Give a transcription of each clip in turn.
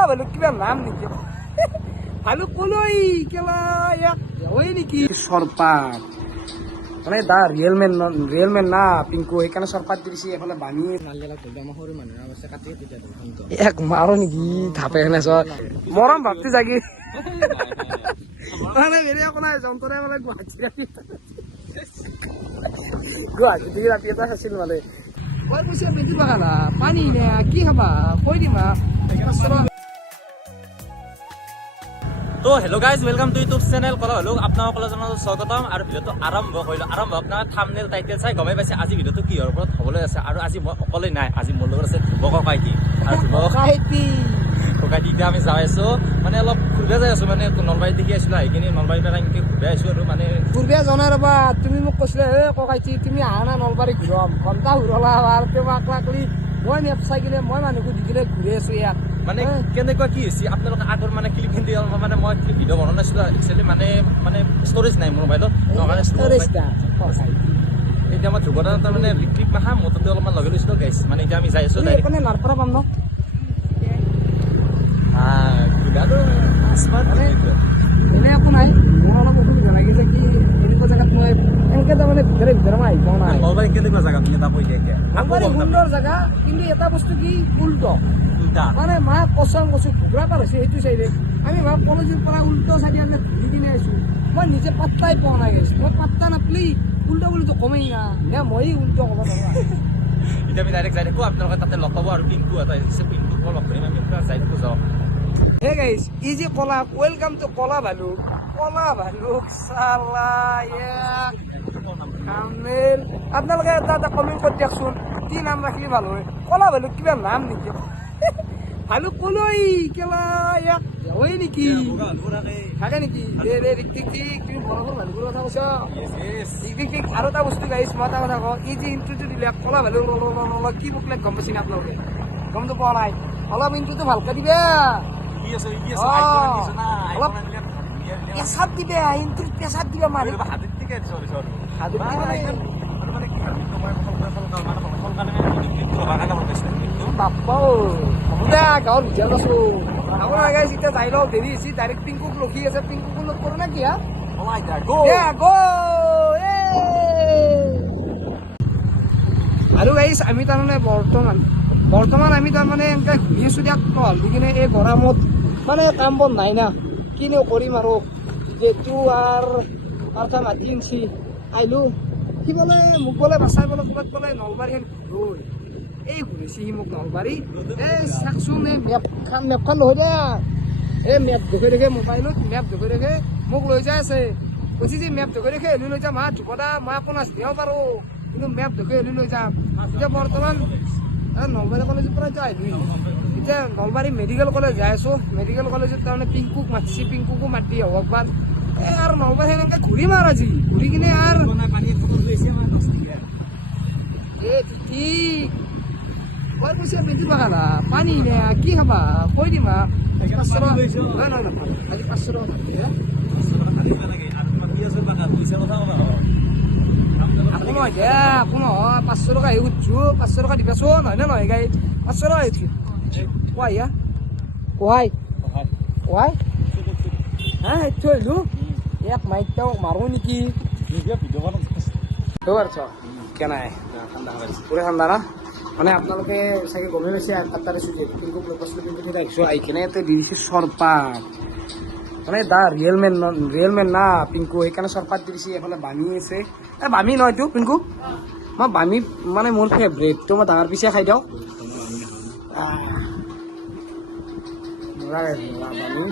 কলা ভালুক কিবা নাম নেকি ভালুক কলৈ কেলা ইয়াক হয় নেকি সরপাত মানে দা রিয়েল ম্যান না পিংকু সেইকাৰণে সৰপাত দিছি এফালে বানি এক মাৰো নেকি ধাপে কেনে মৰম ভাবতে জাগি মানে মেৰে কোনো যন্ত্ৰে মানে গুৱাহাটী ৰাতি এটা আছিল মানে মই কৈছে বেটি বাগালা পানী নে কি খাবা কৈ দিমা তো hello' guys welcome to YouTube channel কলা হলো আপোনালোকৰ জনাত স্বাগতম আৰু ভিডিঅ'টো আৰম্ভ কৰিলোঁ আপোনাৰ থাম্বনেল টাইটেল চাই গমেই পাইছে আজি ভিডিঅ'টো কিহৰ ওপৰত হ'বলৈ আছে আৰু আজি মই অকলে নাই আজি মোৰ লগত আছে ধ্ৰুৱ ককাইটি আৰু ককাইটি আমি যাই আছোঁ মানে অলপ ঘূৰিব যাই আছোঁ মানে নলবাৰীত দেখি আছিলোঁ আহি কিনে নলবাৰীৰ পৰা এনেকৈ ঘূৰাই আহিছোঁ আৰু মানে ঘূৰিব জনাই ৰ'বা তুমি মোক কৈছিলা হে ককাইটি তুমি আহা না নলবাৰী ঘূৰাম ঘণ্টা ঘূৰলা আৰু কিবা আকলা মই নেপ চাই কিনে মই মানুহকো দি কিনে ঘূৰি আছোঁ ইয়াত মানে কেনেকুৱা কি হৈছে আপোনালোকে আগৰ মানে ক্লিপ খিনি মানে মই ভিডিঅ' বনোৱা নাছিলোঁ একচুৱেলি মানে ষ্ট'ৰেজ নাই মোৰ মোবাইলত এতিয়া মই ধ্ৰুৱদা তাৰমানে ক্লিপ মাখা মোৰ তাতে অলপমান লগাই লৈছিলোঁ গাইছ মানে এতিয়া আমি যাই আছোঁ নাৰপৰা পাম ন এনে একো নাই মোৰ অলপ অসুবিধা লাগিছে কি এনেকুৱা জেগাত মই এনেকৈ তাৰমানে ভিতৰে মই আহি পোৱা নাই নলবাৰী কেনেকুৱা জেগা তুমি এটা কৈ দিয়া নলবাৰী সুন্দৰ জেগা কিন্তু এটা বস্তু কি উল্টো মানে মা কচম কৈছোঁ ঘুগৰা পাৰ হৈছে সেইটো চাইডে আমি কলেজৰ পৰা উল্টো চাইডে আমি ঘূৰি কিনে আহিছোঁ মই নিজে পাত্তাই পোৱা নাই গৈছোঁ মই পাত্তা নাপালি উল্টো বুলিতো কমেই না মই উল্টো ক'ব নোৱাৰোঁ এতিয়া আমি ডাইৰেক্ট যাই থাকোঁ আপোনালোকে তাতে লগ পাব আৰু পিংকু এটা আহিছে পিংকুক মই লগ কৰিম আমি পুৰা যাই থাকোঁ যাওঁ হে গাইছ ই যে কলা ওয়েলকাম টু কলা ভালুক চালা কামেল আপোনালোকে এটা কমেণ্ট কৰি দিয়কচোন কি নাম ৰাখিলে ভাল হয় কলা ভালুক কিবা নাম নেকি ভালুক কলৈ কেলা ইয়াক হয় নেকি থাকে নেকি তুমি বৰফৰ ভালুকৰ কথা কৈছ ঠিক আৰু এটা বস্তু গাইছ মই এটা কথা কওঁ ই যে ইণ্টাৰভিউ দিলে কলা ভালুক কি মোক লাগ গম পাইছে আপোনালোকে গমটো পোৱা নাই অলপ ইণ্টাৰভিউটো ভালকৈ দিবা অলপ পেচাব দিবে ইণ্টাৰভিউ পেচাব দিবে মানুহ বাপ্পাও হ'ব দে গাঁৱৰ ভিতৰত আছো আপোনাৰ গাইছ এতিয়া যাই লওঁ দেৰি হৈছে ডাইৰেক্ট পিংকুক ৰখি আছে পিংকুক লগ কৰোঁ নে কি আৰু গাইছ আমি তাৰমানে বৰ্তমান আমি তাৰমানে এনেকৈ ঘূৰি আছোঁ দিয়ক তল দি কিনে এই গৰমত মানে কাম বন নাই না কিনো কৰিম আৰু যিহেতু আৰু পাৰ্থা মাতি আনিছি আহিলোঁ সি বোলে মোক বোলে বাচাই বোলে ক'ৰবাত বোলে নলবাৰী ঘূৰ এই ঘূৰিছে সি মোক নলবাৰী এই চাকচোন এই মেপখন নহয় দে এই মেপ দেখে মোবাইলত মেপ দেখে মোক লৈ যাই আছে কৈছে যে মেপ দেখে হেলি লৈ যাম ধ্ৰুৱদা মই আপোনাক দিব পাৰোঁ কিন্তু মেপ দেখে হেলি লৈ যাম এতিয়া বৰ্তমান নলবাৰী কলেজৰ পৰা আহিলোঁ এতিয়া নলবাৰী মেডিকেল কলেজ যাই আছোঁ মেডিকেল কলেজত তাৰমানে পিংকুক মাতিছে পিংকুকো মাতি আহক বাদ এই আৰু নলবাৰী এনেকৈ ঘূৰিম আৰু আজি ঘূৰি কিনে আৰু এই ঠিক মই কৈছে বেটি বাগালা পানী নে কি খাবা কৈ দিমা 500 টকা নহয় আজি 500 টকা একো নহয় দে একো নহয় 500 টকা আহি সুধিছোঁ 500 টকা দিবাচোন নহয় নে নহয় গাই 500 টকা আহিছোঁ কোৱাই হা সেইটো আহিলোঁ এক মাইক তেওঁক মাৰোঁ নেকি কেনাই পুৰা ঠাণ্ডা না মানে আপোনালোকে চাগে গমেই পাইছে তাত আছোঁ পিংকুক লগ পাইছিলোঁ পিংকুক আহিছোঁ আহি কিনে ইয়াতে দি দিছোঁ চৰপাত মানে দা ৰিয়েল মেন না পিংকু সেইকাৰণে চৰপাত দি দিছে এফালে বামি আছে বামি নহয় এইটো পিংকু মই বামি মানে মোৰ ফেভৰেটটো মই ডাঙৰ পিছে খাই দিওঁ বামি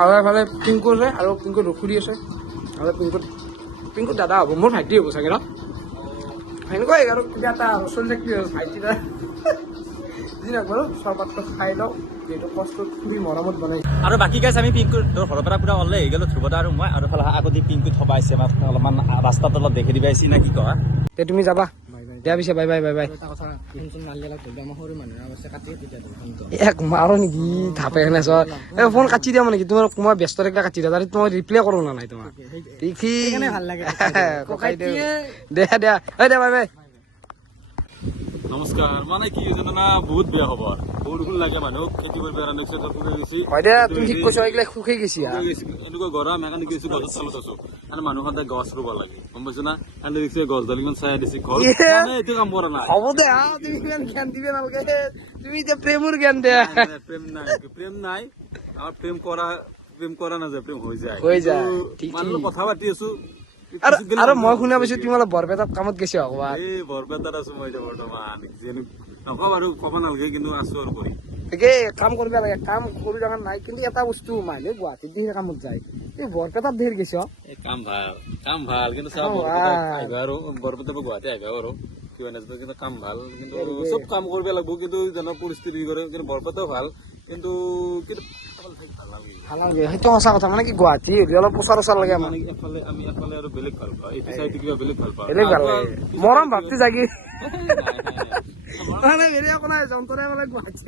আৰু এফালে পিংকু আছে আৰু পিংকু ৰখুৰি আছে আৰু পিংকু দাদা হ'ব মোৰ ভাইটি হ'ব চাগে ন সেনেকুৱাই আৰু কিবা এটা চলি থাকিলে ভাইটিটা যি নকৰোঁ চৰপাতটো খাই লওঁ যিহেতু কষ্ট খুবই মৰমত বনাই আৰু বাকী গাইছ আমি পিংকুৰ ঘৰৰ পৰা পুৰা ওলাই আহি গ'লোঁ ধ্ৰুৱদা আৰু মই আৰু আগতে পিংকু থবা আহিছে অলপমান ৰাস্তাত অলপ দেখি দিবা আহিছে নে কি কোৱা তে তুমি যাবা দিয়া পিছে বাই এক মাৰো নেকি ধাপে কেনে ফোন কাটি দিয়া নেকি তোমাৰ মই ব্যস্ত থাকিলে কাটি দিয়া মই ৰিপ্লাই কৰোঁ না নাই তোমাৰ ঠিক দে বাই নমস্কাৰ মানে কি জানো না বহুত বেয়া খবৰ বৰষুণ লাগে মানুহক খেতি কৰিব কাৰণে শুকাই গৈছে হয় দে তুমি ঠিক কৈছ এইগিলা সুখী গেছি এনেকুৱা গৰম সেইকাৰণে কি গছৰ তলত আছো আৰু মানুহ সদায় গছ ৰুব লাগে গম পাইছো না এনে দেখিছে গছ ডাল ইমান চাই দিছে ঘৰ এইটো কাম কৰা নাই হ'ব দে তুমি ইমান জ্ঞান দিবে নালাগে তুমি এতিয়া প্ৰেমৰ জ্ঞান দে প্ৰেম নাই আমাৰ প্ৰেম কৰা নাযায় প্ৰেম হৈ যায় হৈ যায়, ঠিক মানুহৰ কথা পাতি আছো আৰু মই শুনা পাইছো তুমি অলপ বৰপেটাত কামত গেছি অকবাৰ এই বৰপেটাত আছো মই এতিয়া বৰ্তমান নকওঁ বাৰু ক'ব নালাগে কিন্তু আছো আৰু কৰি তাকে কাম কৰিব লাগে কাম কৰি থকা নাই কিন্তু এটা বস্তু মানুহে গুৱাহাটীত দিহে কামত যায় এই বৰপেটাত ধেৰ গেছ এই কাম ভাল কিন্তু চাওঁ আহিবা আৰু বৰপেটাৰ পৰা গুৱাহাটী আহিবা আৰু কিবা নাযাব কিন্তু কাম ভাল কিন্তু চব কাম কৰিব লাগিব কিন্তু যেনে পৰিস্থিতি কৰে কিন্তু বৰপেটাও ভাল কিন্তু ভাল নালাগে সেইটো সঁচা কথা মানে কি গুৱাহাটী অলপ প্ৰচাৰ চচাৰ লাগে আমাৰ আমি এফালে আৰু বেলেগ ভাল পাওঁ এইটো চাইডে কিবা বেলেগ ভাল পাওঁ বেলেগ ভাল লাগে মৰম ভাবটো জাগি মানে বেলেগ একো নাই যন্ত্ৰণাই মানে গুৱাহাটী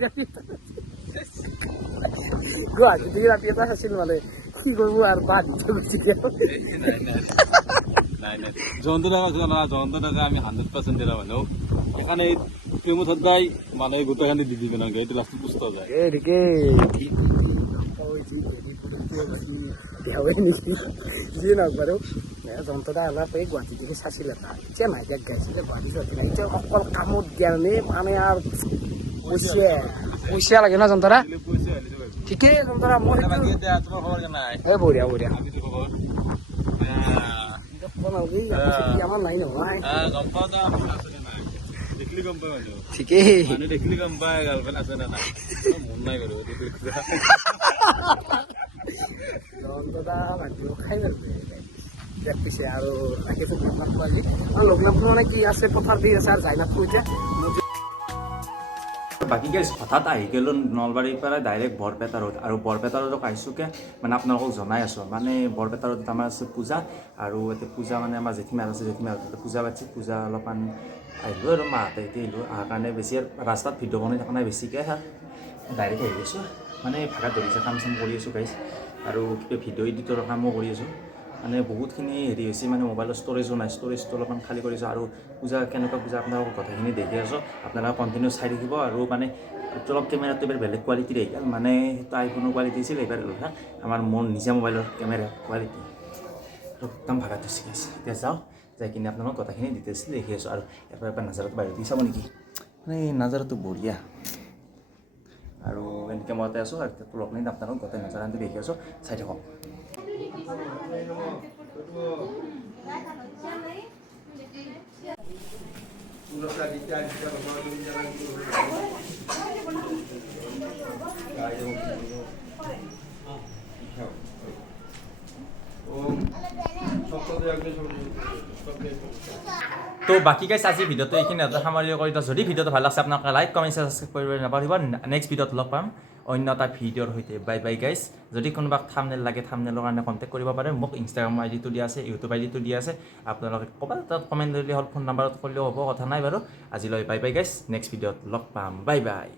থেকে ৰাতি এটা আছিল মানে কি কৰিব আৰু বাদ গুচি জয়ন্ত টাকা আমি 100% দিলা মানুহ এখানে প্রেমত সদায় মানুহ গোটেইখানি দি দিবে নালাগে এইটো লাষ্টত পুষ্ট যায় এদিকে নেকি যিয়ে নক বাৰু যন্ত্ৰটা অলপ এই গুৱাহাটী দিকে চাইছিল এটা এতিয়া নাই ইয়াত গাইছিলে গুৱাহাটী চোৱাহাটী নাই এতিয়া অকল কামত জ্ঞানে মানে আৰু পইচা লাগে ন যন্ত্ৰটা ঠিকেই যন্ত্ৰটা মই তোমাৰ খবৰ কেনাই এই বঢ়িয়া বঢ়িয়া খবৰ আমাৰ নাই নহয় গম পাওঁ দেখলি গম পাই মানুহ ঠিকেই মানুহ দেখিলি গম পাই গাৰ্লফ্ৰেণ্ড আছে নে নাই মন নাই বাৰু যন্ত্ৰটা ভাজিব খাই ভাল ইয়াৰ পিছে আৰু ৰাখিছোঁ লগ্নাথ আজি আৰু লগ্নাথ মানে কি আছে পথাৰ দি আছে আৰু যাই নাথো এতিয়া বাকী গাইজ হঠাৎ আহি গ'লোঁ নলবাৰীৰ পৰা ডাইৰেক্ট বৰপেটা ৰোড আৰু বৰপেটা ৰোডক আহিছোঁকে মানে আপোনালোকক জনাই আছোঁ মানে বৰপেটা ৰোডত আমাৰ আছে পূজা আৰু ইয়াতে পূজা মানে আমাৰ জেঠীমাৰ আছে জেঠীমাৰ পূজা পাতিছে পূজা অলপমান আহিলোঁ আৰু মাহঁতে এতিয়া আহিলোঁ অহাৰ কাৰণে বেছি ৰাস্তাত ভিডিঅ' বনাই থকা নাই বেছিকৈ ডাইৰেক্ট আহি গৈছোঁ মানে ভাগাত ধৰিছে কাম চাম কৰি আছোঁ গাইজ আৰু কিবা ভিডিঅ' এডিটৰৰ কামো কৰি আছোঁ মানে বহুতখিনি হেৰি হৈছে মানে মোবাইলৰ ষ্ট'ৰেজো নাই ষ্ট'ৰেজটো অলপমান খালী কৰিছোঁ আৰু পূজা কেনেকুৱা পূজা আপোনালোকৰ কথাখিনি দেখি আছোঁ আপোনালোকে কণ্টিনিউ চাই থাকিব আৰু মানে অলপ কেমেৰাটো এবাৰ বেলেগ কোৱালিটিৰ আহি গ'ল মানে সেইটো আইফোনৰ কোৱালিটি আছিল এইবাৰ আমাৰ মোৰ নিজা মোবাইলৰ কেমেৰা কোৱালিটি একদম ভাগাত ধৰিছে আছে এতিয়া যাওঁ যাই কিনে আপোনালোকৰ কথাখিনি ডিটেইলছ দেখি আছোঁ আৰু এবাৰ নাজাৰাটো বাহিৰত দি চাব নেকি মানে নাজাৰাটো বঢ়িয়া আৰু এনেকৈ মই আছোঁ আৰু লগ নাই আপোনালোকক গোটেই নাজাৰাটো দেখি আছোঁ চাই থাকক তো বাকী গাইছ আজি ভিডিঅ'টো এইখিনি সামৰি কৰি যদি ভিডিঅ'টো ভাল লাগছে আপোনালোকে লাইক কমেণ্ট ছাবস্ক্ৰাইব কৰিব নাপাহৰিব নেক্সট ভিডিঅ'ত লগ পাম অন্য এটা ভিডিঅ'ৰ সৈতে বাই বাই গাইছ যদি কোনোবা থাম্বনেল লাগে থাম্বনেলৰ কাৰণে কণ্টেক্ট কৰিব পাৰে মোক ইনষ্টাগ্ৰাম আইডিটো দিয়া আছে ইউটিউব আইডিটো দিয়া আছে আপোনালোকে ক'ৰবাত তাত কমেণ্ট দিলে হ'ল ফোন নাম্বাৰত কৰিলেও হ'ব কথা নাই বাৰু আজিলৈ বাই বাই গাইছ নেক্সট ভিডিঅ'ত লগ পাম বাই বাই